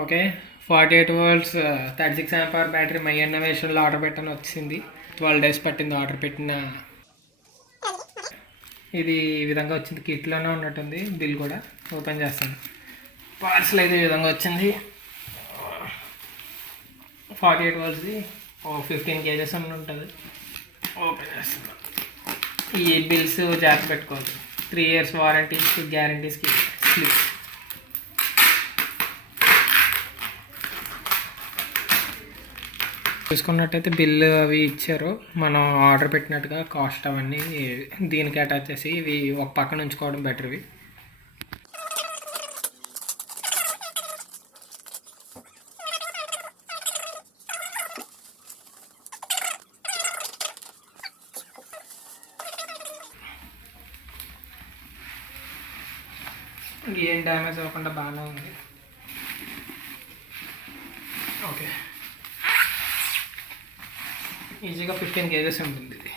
Okay 48 volts 36 ampere battery my ఇన్నోవేషన్లో order పెట్టని వచ్చింది. 12 days పట్టింది ఆర్డర్ పెట్టిన. ఇది ఈ విధంగా వచ్చింది, కిట్లోనే ఉన్నట్టుంది. బిల్ కూడా ఓపెన్ చేస్తాను. పార్సల్ అయితే ఈ విధంగా వచ్చింది. 48 వోల్ట్స్ది 15 kgs అని ఉంటుంది. ఓపెన్ చేస్తున్నాను. ఈ బిల్స్ జాగ్రత్త పెట్టుకోవాలి. 3 years వారంటీస్ గ్యారంటీస్కి స్లిప్. చూసుకున్నట్టయితే బిల్లు అవి ఇచ్చారు, మనం ఆర్డర్ పెట్టినట్టుగా కాస్ట్ అవన్నీ దీనికి అటాచ్ చేసి ఇవి ఒక పక్కన ఉంచుకోవడం బెటర్. ఇవి ఏం డ్యామేజ్ అవ్వకుండా బాగానే ఉంది. ఓకే, ఈజీగా 15 kgs ఉంటుంది ఇది.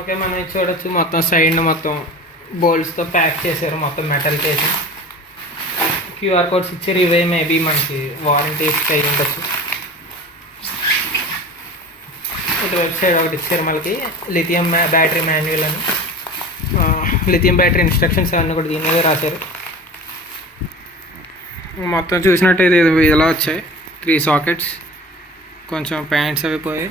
ఓకే, మనం చూడొచ్చు మొత్తం సైడ్ మొత్తం బోల్డ్స్తో ప్యాక్ చేశారు, మొత్తం మెటల్ చేసి. QR కోడ్స్ ఇచ్చారు. ఇవే మేబీ మనకి వారంటీస్ అయి ఉండొచ్చు. ఇటు వెబ్సైట్ ఒకటి ఇచ్చారు మనకి, లిథియం బ్యాటరీ మాన్యువల్ అని. లిథియం బ్యాటరీ ఇన్స్ట్రక్షన్స్ అన్నీ కూడా దీని మీద రాశారు. మొత్తం చూసినట్టయితే ఇలా వచ్చాయి 3 sockets. కొంచెం ప్యాంట్స్ అవి పోయాయి,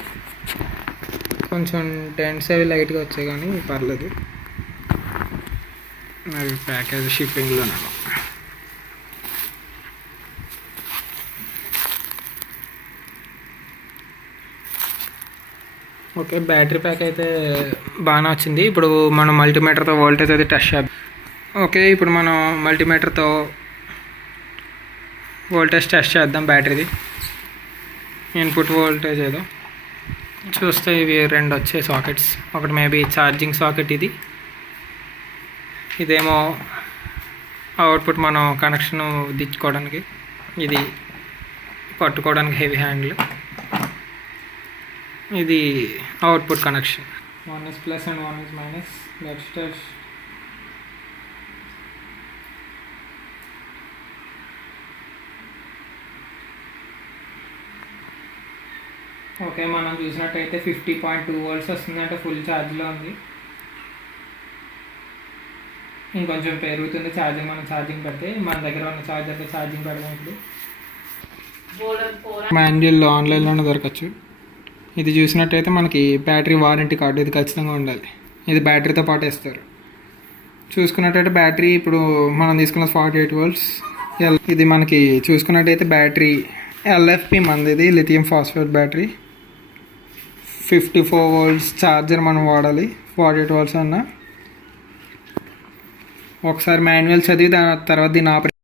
కొంచెం టెంట్స్ అవి లైట్గా వచ్చాయి, కానీ పర్లేదు. అవి ప్యాకేజ్ షిప్పింగ్లో. ఓకే, బ్యాటరీ ప్యాక్ అయితే బాగానే వచ్చింది. ఇప్పుడు మనం మల్టీమీటర్తో వోల్టేజ్ అయితే టెస్ట్ చేద్దాం. ఓకే, ఇప్పుడు మనం మల్టీమీటర్తో వోల్టేజ్ టెస్ట్ చేద్దాం బ్యాటరీది. ఇన్పుట్ వోల్టేజ్ ఏదో చూస్తే ఇవి 2 వచ్చాయి సాకెట్స్. ఒకటి మేబీ ఛార్జింగ్ సాకెట్, ఇదేమో అవుట్పుట్ మనం కనెక్షన్ దించుకోవడానికి, ఇది పట్టుకోవడానికి హెవీ హ్యాండిల్. ఇది output connection. 1 is plus and 1 is minus. Let's test. Okay, మనం చూసినట్టయితే 50.2 volts వస్తుంది, అంటే ఫుల్ ఛార్జ్లో ఉంది. ఇంకొంచెం పెరుగుతుంది ఛార్జింగ్. మనం ఛార్జింగ్ పెడితే మన దగ్గర ఉన్న ఛార్జర్తో ఛార్జింగ్ పెడదాం. ఇప్పుడు మాన్యువల్లో ఆన్లైన్లోనే దొరకచ్చు. ఇది చూసినట్టయితే మనకి బ్యాటరీ వారంటీ కార్డు ఇది ఖచ్చితంగా ఉండాలి. ఇది బ్యాటరీతో పాటు ఇస్తారు. చూసుకున్నట్టయితే బ్యాటరీ ఇప్పుడు మనం తీసుకున్న 48 volts. ఇది మనకి చూసుకున్నట్టయితే బ్యాటరీ LFP మంది, ఇది lithium phosphate battery. 54 volts charger మనం వాడాలి 48 volts అన్న. ఒకసారి మాన్యువల్ చదివి దాని తర్వాత దీన్ని ఆపరేట్